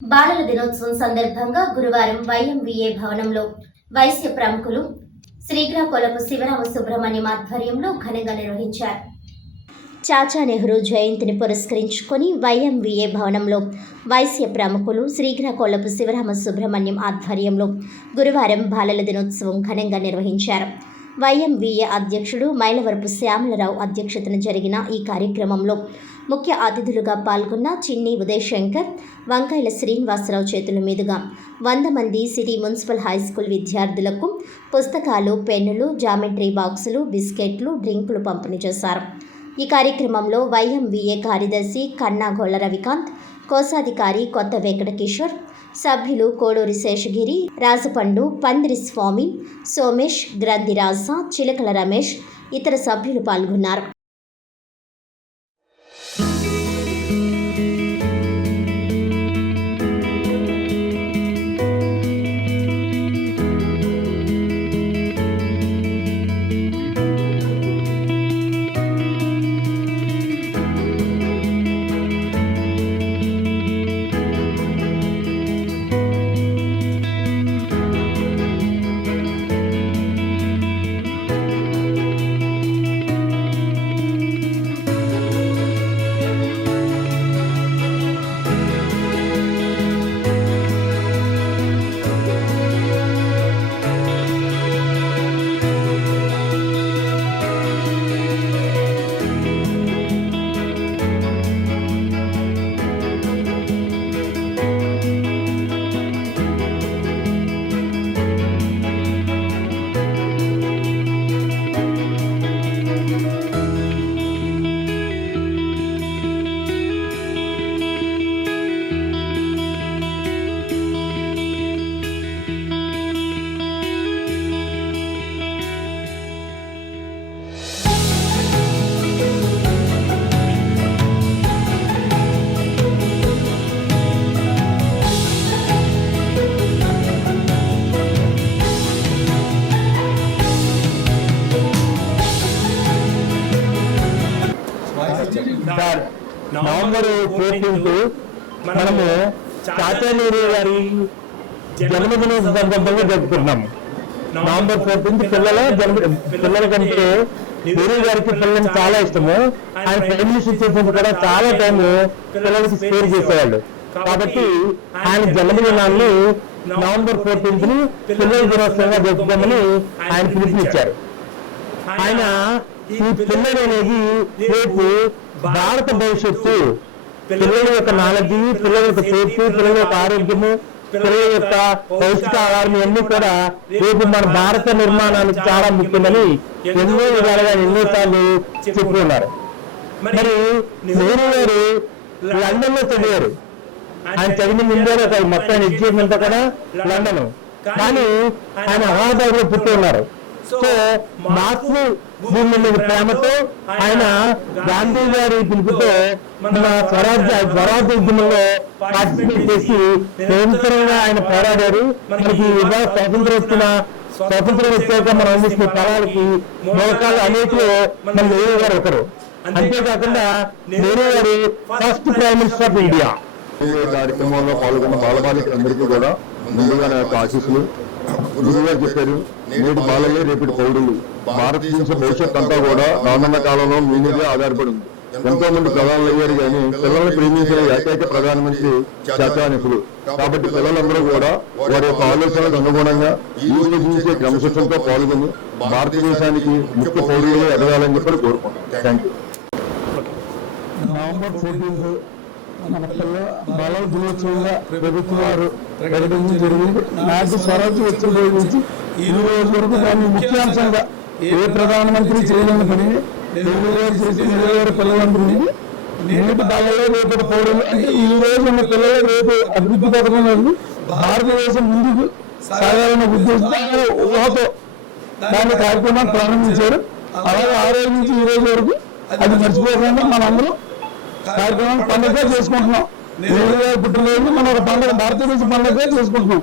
బాలల దినోత్సవం సందర్భంగా గురువారం వైఎంవీఏ భవనంలో వైశ్య ప్రముఖులు శ్రీకాకుళపు శివరామ సుబ్రహ్మణ్యం ఆధ్వర్యంలో ఘనంగా నిర్వహించారు. చాచా నెహ్రూ జయంతిని పురస్కరించుకొని వైఎంవీఏ భవనంలో వైశ్య ప్రముఖులు శ్రీకాకుళపు శివరామ సుబ్రహ్మణ్యం ఆధ్వర్యంలో గురువారం బాలల దినోత్సవం ఘనంగా నిర్వహించారు. వైఎంవీఏ అధ్యక్షుడు మైలవరపు శ్యామలరావు అధ్యక్షతన జరిగిన ఈ కార్యక్రమంలో ముఖ్య అతిథులుగా పాల్గొన్న చిన్ని ఉదయశంకర్, వంకాయల శ్రీనివాసరావు చేతుల మీదుగా 100 మంది సిటీ మున్సిపల్ హైస్కూల్ విద్యార్థులకు పుస్తకాలు, పెన్నులు, జామెట్రీ బాక్సులు, బిస్కెట్లు, డ్రింకులు పంపిణీ చేశారు. ఈ కార్యక్రమంలో వైఎంవీఏ కార్యదర్శి కన్నా గొల్ల రవికాంత్, కోశాధికారి కొత్త వెంకటకిషోర్, సభ్యులు కోడూరి శేషగిరి, రాజపండు, పందిరి స్వామి, సోమేష్, గ్రంథిరాజ, చిలకల రమేష్, ఇతర సభ్యులు పాల్గొన్నారు. నవంబర్ 14 మనము చాచా నెహ్రూ గారి జన్మదిన సందర్భంగా జరుపుకుంటున్నాము. నవంబర్ 14 పిల్లల కంటే నెహ్రూ గారికి పిల్లలు చాలా ఇష్టము. ఆయన ప్రైమ్ మినిస్టర్ చేసినప్పుడు కూడా చాలా టైం పిల్లలకి స్పేర్ చేసేవాళ్ళు. కాబట్టి ఆయన జన్మదినాన్ని నవంబర్ 14 పిల్లల దినోత్సవంగా జరుపుకోమని ఆయన పిలుపునిచ్చారు. ఆయన ఈ పిల్లలు అనేది రేపు భారత భవిష్యత్తు, పిల్లల యొక్క నాలెడ్జ్, పిల్లల యొక్క సేఫ్టీ, పిల్లల యొక్క ఆరోగ్యము, పిల్లల యొక్క పౌష్టికాహారం అన్ని కూడా రేపు మన భారత నిర్మాణానికి చాలా ముఖ్యమని ఎన్నో విధాలుగా ఎన్నోసార్లు చెప్పుకున్నారు. మరి నెహ్రూ గారు లండన్ లో చదివారు. ఆయన చదివిన ఇండియాలో మొత్తం ఎడ్యుకేషన్ అంతా కూడా లండన్, కానీ ఆయన అహ్మదాబాద్ లో పుట్టి ఉన్నారు. సో మాతృ భూమి మీద ప్రేమతో ఆయన గాంధీ గారి పిలుపుతో మన స్వరాజ్య ఉద్యమంలో పార్టిసిపేట్ చేసి నిరంతరంగా ఆయన పోరాడారు. మనకి స్వాతంత్రం వచ్చాక మనం అందిస్తున్న తరాలకి మూలకాలు అనేక మన నెహ్రూ గారు ఒకరు. అంతేకాకుండా నెహ్రూ గారు first prime minister of India. కార్యక్రమంలో పాల్గొన్న బాలబాలికలందరికీ కూడా ముందుగా నా యొక్క ఆశీస్సులు. గురువు గారు చెప్పారు, నేటి బాలలే రేపటి పౌరులు. భారతదేశ భవిష్యత్ అంతా కూడా రానున్న కాలంలో మీ మీదే ఆధారపడి ఉంది. ఎంతో మంది ప్రధానులు అయ్యారు, కానీ పిల్లల్ని ప్రేమించిన ఏకైక ప్రధానమంత్రి చాచా నెహ్రూ. కాబట్టి పిల్లలందరూ కూడా వారి యొక్క ఆలోచనలకు అనుగుణంగా ఈ రోజు నుంచే క్రమశిక్షణతో పాల్గొని భారతదేశానికి ముఖ్య పౌరులుగా ఎదగాలని చెప్పి కోరుకుంటున్నాను. Thank you. నవంబర్ 14 మన బాలల దినోత్సవంగా ప్రభుత్వం వారు ప్రకటించడం జరిగింది. నాకు స్వరాజ్యం వచ్చిన రోజు నుంచి ఈ రోజు వరకు దాన్ని ముఖ్యాంశంగా ఏ ప్రధానమంత్రి చేయలేని పని నెహ్రూ గారు చేసి నెహ్రూ గారి పిల్లలందరినీ నేటి బాలలే రేపటి పౌరులు, అంటే ఈ రోజు ఉన్న పిల్లలే రేపు అభివృద్ధి పథకంలో భారతదేశం ముందుకు సాగాలన్న ఉద్దేశంతో ఊహతో దాన్ని కార్యక్రమాన్ని ప్రారంభించారు. అలాగే ఆ రోజు నుంచి ఈ రోజు వరకు అది మర్చిపోకుండా మనందరం కార్యక్రమం పండుగ చేసుకుంటున్నాం. నెహ్రూ గారి పుట్టినరోజు మనం ఒక పండుగ, భారతదేశ పండుగ చేసుకుంటున్నాం.